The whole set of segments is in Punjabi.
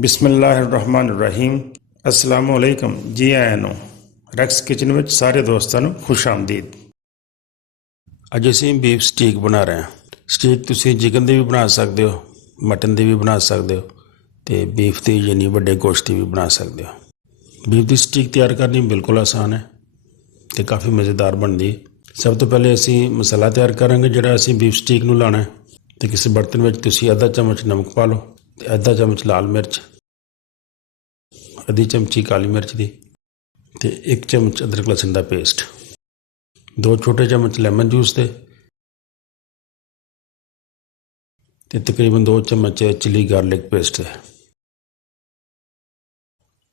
ਬਿਸਮਿਲ੍ਲਾਹਿਰਰਹਿਮਾਨਿਰਰਹੀਮ अस्सलामु अलैकुम जी आया ਨੂੰ ਰੈਕਸ ਕਿਚਨ ਵਿੱਚ ਸਾਰੇ ਦੋਸਤਾਂ ਨੂੰ ਖੁਸ਼ ਆਮਦੀਦ। ਅੱਜ ਅਸੀਂ ਬੀਫ ਸਟੀਕ ਬਣਾ ਰਹੇ ਹਾਂ। ਸਟੀਕ ਤੁਸੀਂ ਚਿਕਨ ਦੀ ਵੀ ਬਣਾ ਸਕਦੇ ਹੋ, ਮਟਨ ਦੀ ਵੀ ਬਣਾ ਸਕਦੇ ਹੋ ਤੇ ਬੀਫ ਦੀ ਯਾਨੀ ਵੱਡੇ ਗੋਸ਼ਤ ਦੀ ਵੀ ਬਣਾ ਸਕਦੇ ਹੋ। ਬੀਫ ਦੀ ਸਟੀਕ ਤਿਆਰ ਕਰਨੀ ਬਿਲਕੁਲ ਆਸਾਨ ਹੈ ਤੇ ਕਾਫੀ ਮਜ਼ੇਦਾਰ ਬਣਦੀ ਹੈ। ਸਭ ਤੋਂ ਪਹਿਲੇ ਅਸੀਂ ਮਸਾਲਾ ਤਿਆਰ ਕਰਾਂਗੇ ਜਿਹੜਾ ਅਸੀਂ ਬੀਫ ਸਟੀਕ ਨੂੰ ਲਾਣਾ ਹੈ। ਤੇ ਕਿਸੇ ਬਰਤਨ ਵਿੱਚ ਤੁਸੀਂ ਅੱਧਾ ਚਮਚ ਨਮਕ ਪਾ ਲਓ ਤੇ ਅੱਧਾ ਚਮਚ ਲਾਲ ਮਿਰਚ, आधी चमची काली मिर्च की ते 1 चम्मच अदरक लहसुन का पेस्ट, 2 छोटे चम्मच लैमन जूस के ते तकरीबन 2 चम्मच चिली गार्लिक पेस्ट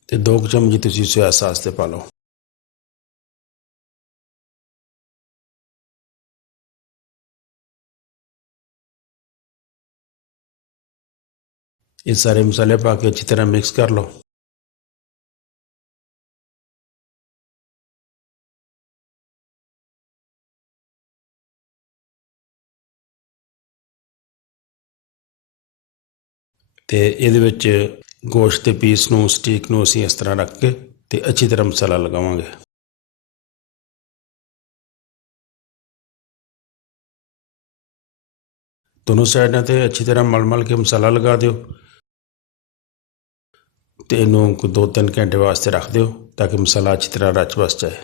ते 2 चम्मच तुसीं सोया सास ते पा लो। ये सारे मसाले पा के अच्छी तरह मिक्स कर लो। ਤੇ ਇਹਦੇ ਵਿੱਚ ਗੋਸ਼ਤ ਦੇ ਪੀਸ ਨੂੰ, ਸਟੀਕ ਨੂੰ ਅਸੀਂ ਇਸ ਤਰ੍ਹਾਂ ਰੱਖ ਕੇ ਤੇ ਅੱਛੀ ਤਰ੍ਹਾਂ ਮਸਾਲਾ ਲਗਾਵਾਂਗੇ। दोनों साइडों ਤੇ ਅੱਛੀ ਤਰ੍ਹਾਂ ਮਲ ਕੇ ਮਸਾਲਾ ਲਗਾ ਦਿਓ ਤੇ ਇਹਨੂੰ 2-3 ਘੰਟੇ ਵਾਸਤੇ ਰੱਖ ਦਿਓ ਤਾਂ ਕਿ ਮਸਾਲਾ ਅੱਛੀ ਤਰ੍ਹਾਂ ਰਚ ਬਸ ਜਾਏ।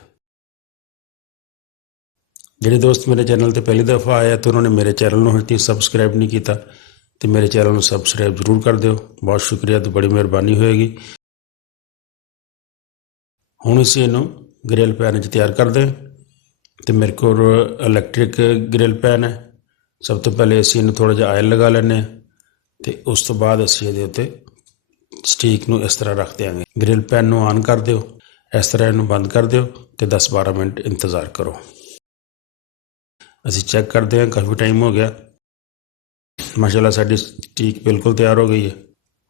ਜਿਹੜੇ ਦੋਸਤ ਮੇਰੇ ਚੈਨਲ ਤੇ ਪਹਿਲੀ ਦਫਾ ਆਏ ਤੇ ਉਹਨਾਂ ਨੇ ਮੇਰੇ ਚੈਨਲ ਨੂੰ ਹਜੇ ਤੱਕ ਸਬਸਕ੍ਰਾਈਬ ਨਹੀਂ ਕੀਤਾ ਤੇ ਮੇਰੇ ਚੈਨਲ ਨੂੰ ਸਬਸਕ੍ਰਾਈਬ ਜ਼ਰੂਰ ਕਰ ਦਿਓ। ਬਹੁਤ ਸ਼ੁਕਰੀਆ ਤੇ ਬੜੀ ਮਿਹਰਬਾਨੀ ਹੋਏਗੀ। ਹੁਣ ਅਸੀਂ ਇਹਨੂੰ ਗ੍ਰਿਲ ਪੈਨ 'ਚ ਤਿਆਰ ਕਰਦੇ ਤੇ ਮੇਰੇ ਕੋਲ ਇਲੈਕਟ੍ਰਿਕ ਗ੍ਰਿਲ ਪੈਨ ਹੈ। ਸਭ ਤੋਂ ਪਹਿਲੇ ਅਸੀਂ ਇਹਨੂੰ ਥੋੜ੍ਹਾ ਜਿਹਾ ਆਇਲ ਲਗਾ ਲੈਂਦੇ ਹਾਂ ਤੇ ਉਸ ਤੋਂ ਬਾਅਦ ਅਸੀਂ ਇਹਦੇ ਉੱਤੇ ਸਟੀਕ ਨੂੰ ਇਸ ਤਰ੍ਹਾਂ ਰੱਖ ਦਿਆਂਗੇ। ਗ੍ਰਿਲ ਪੈਨ ਨੂੰ ਆਨ ਕਰ ਦਿਓ, ਇਸ ਤਰ੍ਹਾਂ ਇਹਨੂੰ ਬੰਦ ਕਰ ਦਿਓ ਤੇ 10-12 ਮਿੰਟ ਇੰਤਜ਼ਾਰ ਕਰੋ। ਅਸੀਂ ਚੈੱਕ ਕਰਦੇ ਹਾਂ, ਕਾਫੀ ਟਾਈਮ ਹੋ ਗਿਆ। ਮਾਸ਼ਾਅੱਲਾ ਸਾਡੀ ਸਟੀਕ ਬਿਲਕੁਲ ਤਿਆਰ ਹੋ ਗਈ ਹੈ।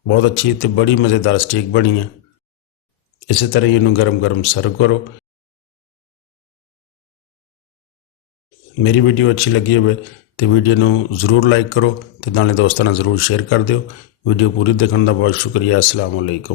ਬਹੁਤ ਅੱਛੀ ਤੇ ਬੜੀ ਮਜ਼ੇਦਾਰ ਸਟੀਕ ਬਣੀ ਹੈ। ਇਸੇ ਤਰ੍ਹਾਂ ਹੀ ਇਹਨੂੰ ਗਰਮ ਸਰਵ ਕਰੋ। ਮੇਰੀ ਵੀਡੀਓ ਅੱਛੀ ਲੱਗੀ ਹੋਵੇ ਤੇ ਵੀਡੀਓ ਨੂੰ ਜ਼ਰੂਰ ਲਾਈਕ ਕਰੋ ਤੇ ਨਾਲੇ ਦੋਸਤਾਂ ਨਾਲ ਜ਼ਰੂਰ ਸ਼ੇਅਰ ਕਰ ਦਿਓ। ਵੀਡੀਓ ਪੂਰੀ ਦੇਖਣ ਦਾ ਬਹੁਤ ਸ਼ੁਕਰੀਆ। अस्सलाम वालेकुम।